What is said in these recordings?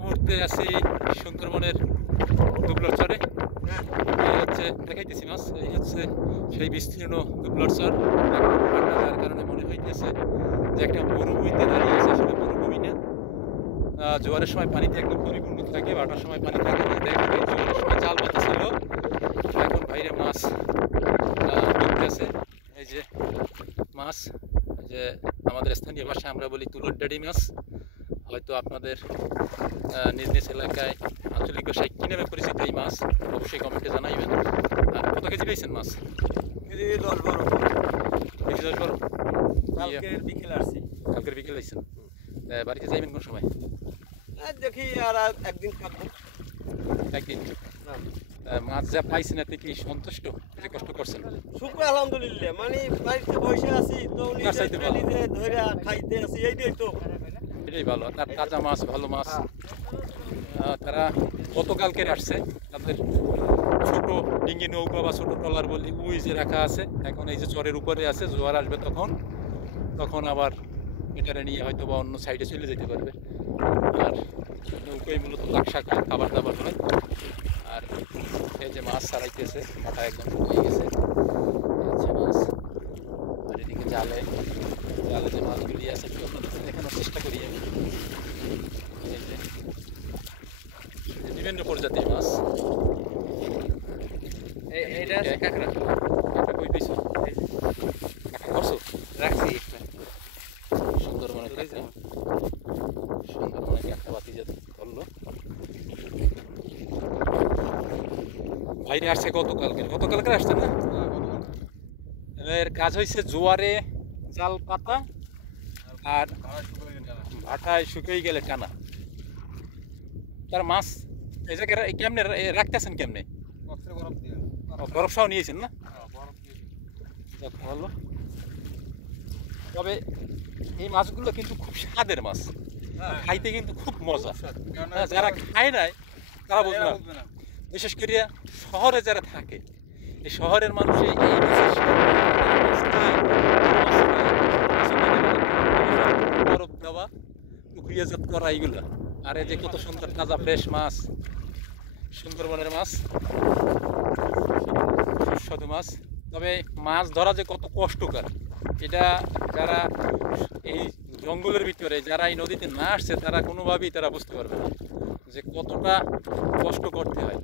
মুহূর্তে আছি সুন্দরবনের দুবলার চরে। এই হচ্ছে দেখাইতেছি মাছ, এই হচ্ছে সেই বিস্তীর্ণ দুবলার চর। যার কারণে মনে হইতেছে যে একটা মরুভূমিতে দাঁড়িয়ে আছে, আসলে মরুভূমি না। জোয়ারের সময় পানিতে একদম পরিপূর্ণ থাকে, ভাটার সময় পানি থাকে না। দেখেন এই জোয়ারের সময় জাল পাতা ছিল, এখন বাইরে মাছ ধরতেছে। এই যে মাছ, যে আমাদের স্থানীয় ভাষায় আমরা বলি তুলোর ডাডি মাছ। হয়তো আপনাদের নিজ নিজ এলাকায় আঞ্চলিক ভাষায় কী নামে পরিচিত এই মাছ অবশ্যই কমেন্টে জানাইবেন। আর কত কেজি পেয়েছেন মাছ? কেজি 10-12। কেজি 10-12। কালকের বিকেলে আসছি। কালকের বিকেলে আইছেন? বাড়িতে যাইবেন কোন সময়? দেখি আর একদিন থাকবো। একদিন? মাছ যা পাইছেন এতে কি সন্তুষ্ট, যে কষ্ট করছেন? শুক্র আলহামদুলিল্লাহ, মানে বাড়িতে বসে আছি তো নিজে ধরে খাইতে আছি, এইটাই তো। এটাই ভালো, তার তাজা মাছ, ভালো মাছ। তারা গতকালকের আসছে, তাদের ছোট ডিঙ্গি নৌকা বা ছোট ট্রলার বলি ওই যে রাখা আছে। এখন এই যে চরের উপরে আছে, জোয়ার আসবে তখন আবার এটারে নিয়ে হয়তো বা অন্য সাইডে চলে যেতে পারবে। আর নৌকায় মূলত লাকসা খাবার দাবার হয়। আর এই যে মাছ ছাড়াইতেছে, কাটা একদম শুকিয়ে গেছে। আচ্ছা মাছ, আর এদিকে জালে যে মাছগুলি আছে একটু আপনাদের দেখানোর চেষ্টা করি আমি। এই যে বিভিন্ন প্রজাতির মাছ। এইটা কাঁকড়া। কাঁকড়া কই পেয়েছো? কাঁকড়া করছো? রাখছি। সুন্দরবনের কাঁকড়া, সুন্দরবনের কাঁকড়া বাতি যে ধরলো। বাইরে আসছে গতকালকে আসছে না? এর কাজ হয়েছে জোয়ারে জাল পাতা আর ভাটায় শুকিয়ে গেলে টানা। তার মাছ এই জায়গায় কেমনে রাখতেছেন? কেমনে? বরফ সহ নিয়েছেন না? ভালো। তবে এই মাছগুলো কিন্তু খুব স্বাদের মাছ, খাইতে কিন্তু খুব মজা। যারা খায় নাই তারা বুঝবে না। বিশেষ করে শহরে যারা থাকে, এই শহরের মানুষ এই বরফ দেওয়া প্রক্রিয়াজাত করা এইগুলা। আর এই যে কত সুন্দর তাজা ফ্রেশ মাছ, সুন্দরবনের মাছ, সুস্বাদু মাছ। তবে মাছ ধরা যে কত কষ্টকর, এটা যারা এই জঙ্গলের ভিতরে, যারা এই নদীতে না আসছে, তারা কোনোভাবেই তারা বুঝতে পারবে না যে কতটা কষ্ট করতে হয়।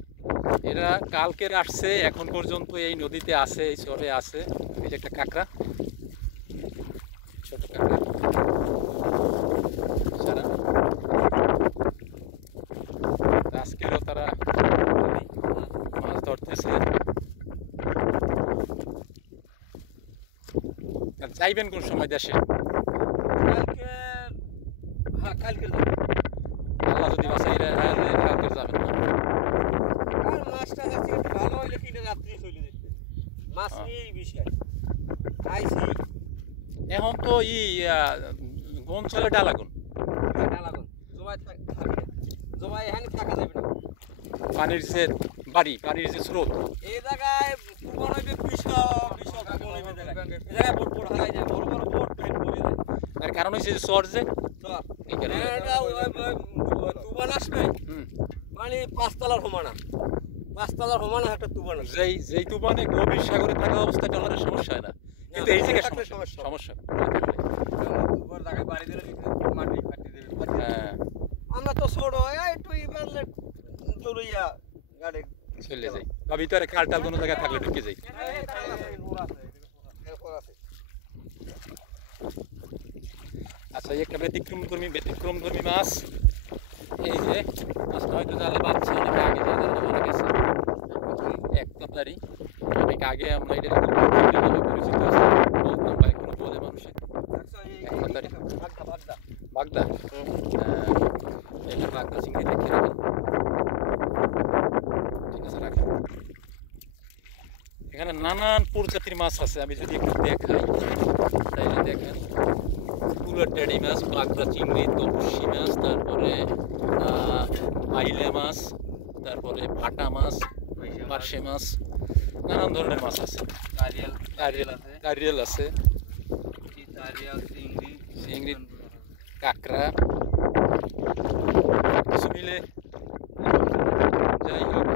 এরা কালকের আসছে, এখন পর্যন্ত এই নদীতে আছে, এই চরে আছে। এই যে একটা কাঁকড়া, ছোট কাঁকড়া সারা। আজকেরও তারা মাছ ধরতেছে। যাইবেন কোন সময় দেশে? কালকে আল্লাহ যদি বাঁচাই কালকে যাবেন না? মাছটা ভালো হইলে কিনে রাত্রি চলে যেতে, মাছ নিয়েই বিষয় আইসি। এখন তো কোন চলে ডালাগুন জমায় এখানে থাকা যাবে না। পানির যে স্রোত, এই জায়গায় তার কারণ হচ্ছে চর যে তুবান আসবে, মানে 5 তলার সমানা একটা তুবান আছে। যেই তুবানে গভীর সাগরে থাকা অবস্থায় টলারের সমস্যা হয় না, কিন্তু এই জায়গায় সমস্যা। আমরা তো ছোট একটু মারলে দৌড়িয়া গাড়ি চলে যাই, বা ভিতরে কালটাল কোনো জায়গায় থাকলে ঢুকে যাই। আচ্ছা, একটা ব্যতিক্রমধর্মী মাছ। এই যে মাছটা হয়তো জালে বাঁধছে অনেক আগে, মারা গেছে এক তাড়াতাড়ি। অনেক আগে আমরা এটা পরিচিত আছে, বলতাম বা এখনো বলে মানুষে বাগদা। এটা বাগদা চিংড়ি দেখে রাখেন। ঠিক আছে, রাখেন। এখানে নানান প্রজাতির মাছ আছে, আমি যদি একটু দেখাই তাইলে দেখেন। তুলোর ডেডি মাছ, বাগদা চিংড়ি, তপসি মাছ, তারপরে আইলে মাছ, তারপরে ভাটা মাছ, পার্শে মাছ, নানান ধরনের মাছ আছে। কারিয়াল আছে, চিংড়ি, কাঁকড়া, কিছু মিলে যাই হোক,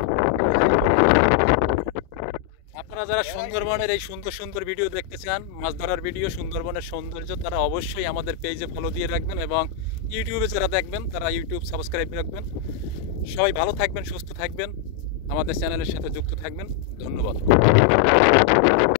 আপনারা যারা সুন্দরবনের এই সুন্দর সুন্দর ভিডিও দেখতে চান, মাছ ধরার ভিডিও, সুন্দরবনের সৌন্দর্য, তারা অবশ্যই আমাদের পেজে ফলো দিয়ে রাখবেন এবং ইউটিউবে যারা দেখবেন তারা ইউটিউব সাবস্ক্রাইব রাখবেন। সবাই ভালো থাকবেন, সুস্থ থাকবেন, আমাদের চ্যানেলের সাথে যুক্ত থাকবেন। ধন্যবাদ।